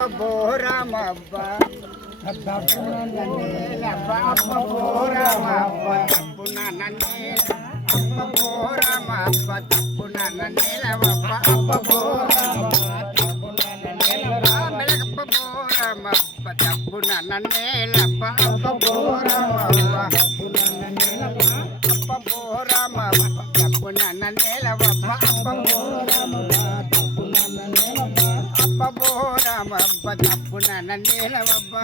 బోరమబ్బ తప్పున నన్నేల బాప బోరమబ్బ తప్పున నన్నేల అప్ప బోరమబ్బ తప్పున నన్నేల వప్ప అప్ప బోరమబ్బ తప్పున నన్నేల మెలకప్ప బోరమబ్బ తప్పున నన్నేల అప్ప బోరమబ్బ తప్పున నన్నేల అప్ప బోరమబ్బ తప్పున నన్నేల వప్ప అప్ప బోరమబ్బ తప్పున నన్నేల అప్ప బోరమబ్బ తప్పున నన్నేలవబ్బ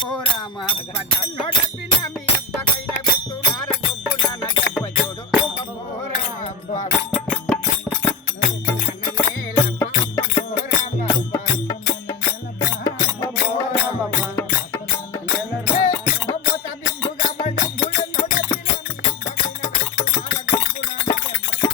బోరమబ్బ నొడపిన మీ అబ్బకైన విత్తునార డబ్బున దెబ్బ జోడు అప్ప బోరమబ్బ నన్నేలవబ్బ బోరమబ్బ బోరమబ్బ బొబొత బిందుగా బడబ్బుల నొడపిన మీ అబ్బకైన విత్తునార డబ్బున దెబ్బ జోడు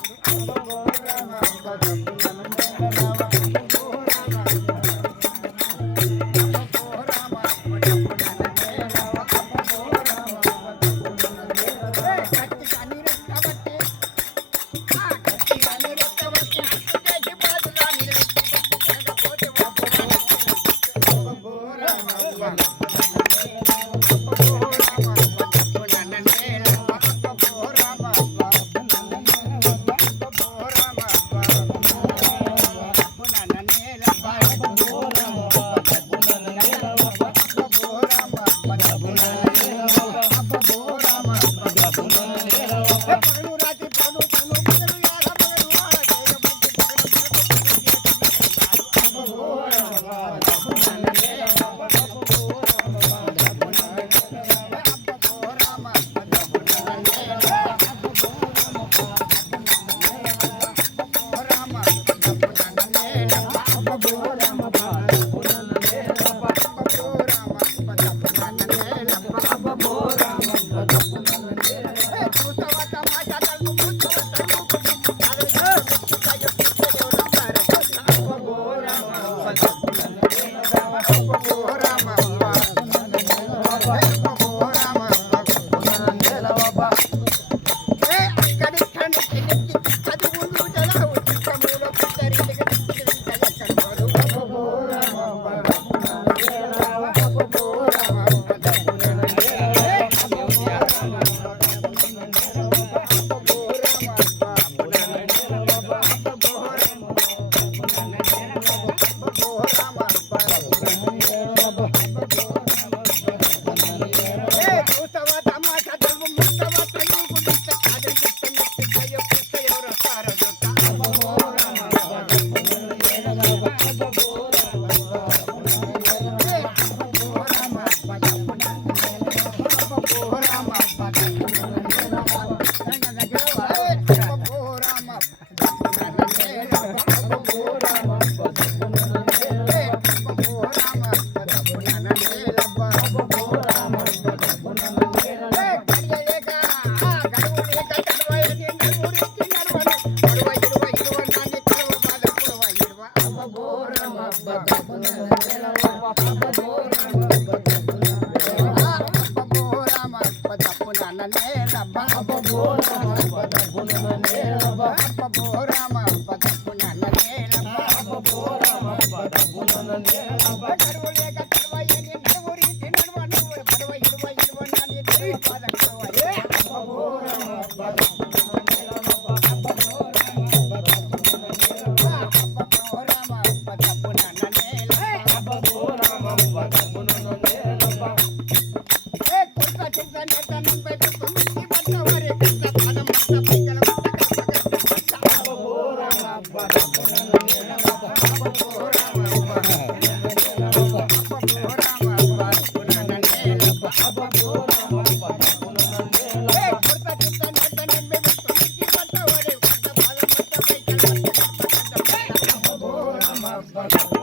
Bye.